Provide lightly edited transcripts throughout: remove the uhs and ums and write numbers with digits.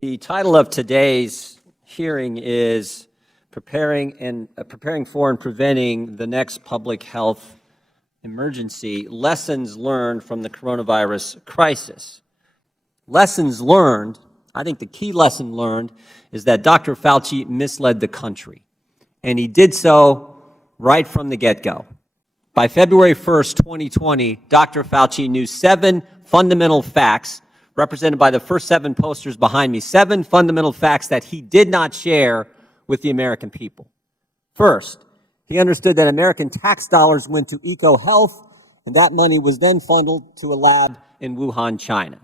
The title of today's hearing is Preparing for and Preventing the Next Public Health Emergency, Lessons Learned from the Coronavirus Crisis. Lessons learned, I think the key lesson learned is that Dr. Fauci misled the country, and he did so right from the get-go. By February 1st, 2020, Dr. Fauci knew 7 fundamental facts represented by the first 7 posters behind me, 7 fundamental facts that he did not share with the American people. First, he understood that American tax dollars went to eco-health, and that money was then funneled to a lab in Wuhan, China.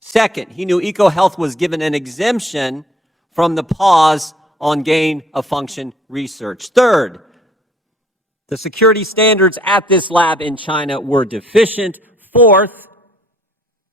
Second, he knew eco-health was given an exemption from the pause on gain-of-function research. Third, the security standards at this lab in China were deficient. Fourth,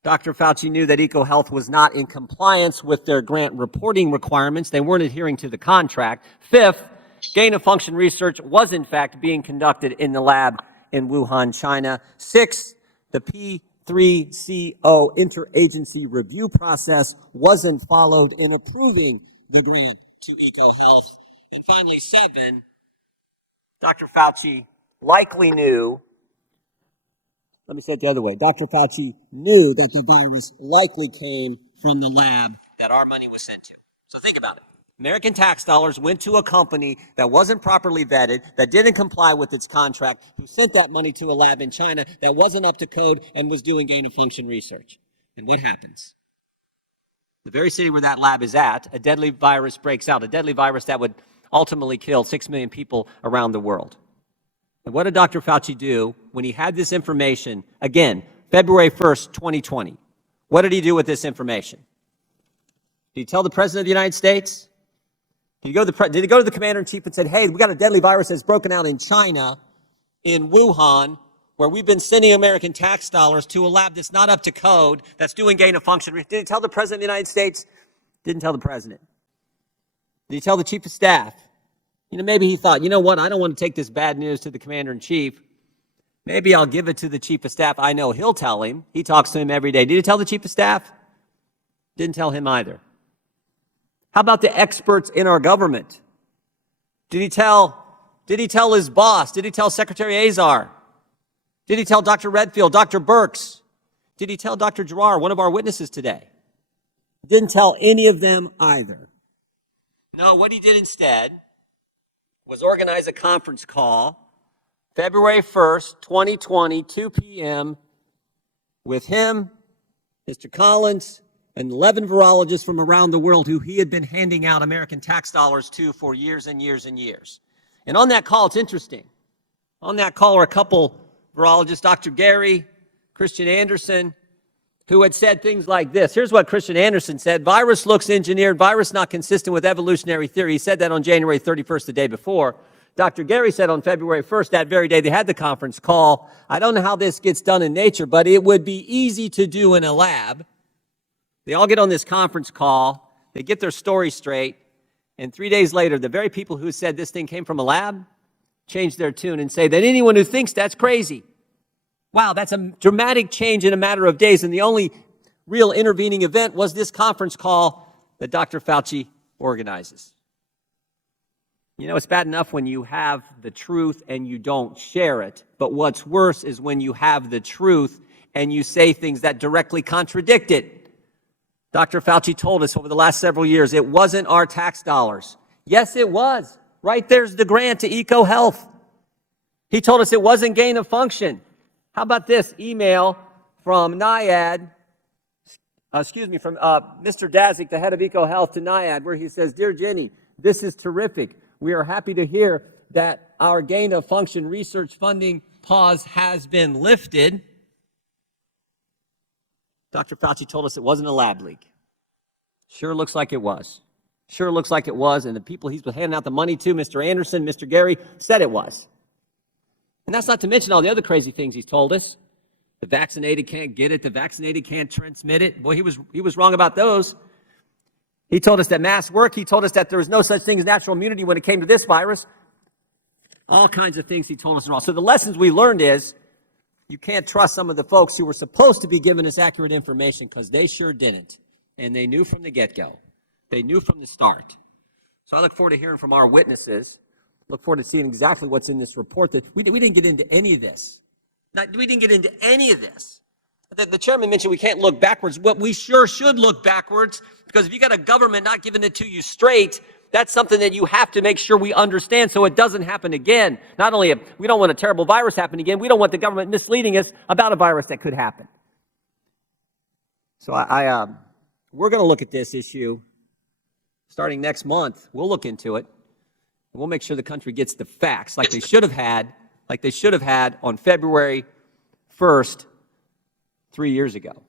Dr. Fauci knew that EcoHealth was not in compliance with their grant reporting requirements. They weren't adhering to the contract. Fifth, gain-of-function research was in fact being conducted in the lab in Wuhan, China. Sixth, the P3CO interagency review process wasn't followed in approving the grant to EcoHealth. And finally, 7, Dr. Fauci likely knew, let me say it the other way, Dr. Fauci knew that the virus likely came from the lab that our money was sent to. So think about it. American tax dollars went to a company that wasn't properly vetted, that didn't comply with its contract, who sent that money to a lab in China that wasn't up to code and was doing gain-of-function research. And what happens? The very city where that lab is at, a deadly virus breaks out, a deadly virus that would ultimately kill 6 million people around the world. And what did Dr. Fauci do when he had this information, again, February 1st, 2020? What did he do with this information? Did he tell the President of the United States? Did he go to the Commander-in-Chief and said, hey, we got a deadly virus that's broken out in China, in Wuhan, where we've been sending American tax dollars to a lab that's not up to code, that's doing gain-of-function? Did he tell the President of the United States? Didn't tell the President. Did he tell the Chief of Staff? Maybe he thought, you know what, I don't want to take this bad news to the Commander-in-Chief. Maybe I'll give it to the Chief of Staff. I know he'll tell him. He talks to him every day. Did he tell the Chief of Staff? Didn't tell him either. How about the experts in our government? Did he tell his boss? Did he tell Secretary Azar? Did he tell Dr. Redfield, Dr. Birx? Did he tell Dr. Giroir, one of our witnesses today? Didn't tell any of them either. No, what he did instead was organize a conference call February 1st, 2020, 2 p.m. with him, Mr. Collins, and 11 virologists from around the world who he had been handing out American tax dollars to for years and years and years. And on that call, it's interesting. On that call are a couple virologists, Dr. Gary, Christian Anderson, who had said things like this. Here's what Christian Anderson said: virus looks engineered, virus not consistent with evolutionary theory. He said that on January 31st, the day before. Dr. Gary said on February 1st, that very day they had the conference call, I don't know how this gets done in nature, but it would be easy to do in a lab. They all get on this conference call, they get their story straight, and 3 days later, the very people who said this thing came from a lab change their tune and say that anyone who thinks that's crazy. Wow, that's a dramatic change in a matter of days, and the only real intervening event was this conference call that Dr. Fauci organizes. It's bad enough when you have the truth and you don't share it, but what's worse is when you have the truth and you say things that directly contradict it. Dr. Fauci told us over the last several years it wasn't our tax dollars. Yes, it was. Right there's the grant to EcoHealth. He told us it wasn't gain of function. How about this email from NIAID, from Mr. Dazik, the head of EcoHealth, to NIAID, where he says, Dear Jenny, this is terrific. We are happy to hear that our gain of function research funding pause has been lifted. Dr. Fauci told us it wasn't a lab leak. Sure looks like it was. Sure looks like it was, and the people he's been handing out the money to, Mr. Anderson, Mr. Gary, said it was. And that's not to mention all the other crazy things he's told us. The vaccinated can't get it. The vaccinated can't transmit it. Boy, he was wrong about those. He told us that masks work. He told us that there was no such thing as natural immunity when it came to this virus. All kinds of things he told us wrong. So the lessons we learned is you can't trust some of the folks who were supposed to be giving us accurate information, because they sure didn't. And they knew from the get-go. They knew from the start. So I look forward to hearing from our witnesses. Look forward to seeing exactly what's in this report. That we didn't get into any of this. We didn't get into any of this. The chairman mentioned we can't look backwards. What we sure should look backwards, because if you got a government not giving it to you straight, that's something that you have to make sure we understand so it doesn't happen again. Not only we don't want a terrible virus happen again, we don't want the government misleading us about a virus that could happen. So we're going to look at this issue starting next month. We'll look into it. And we'll make sure the country gets the facts like they should have had on February 1st, 3 years ago.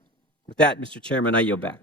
With that, Mr. Chairman, I yield back.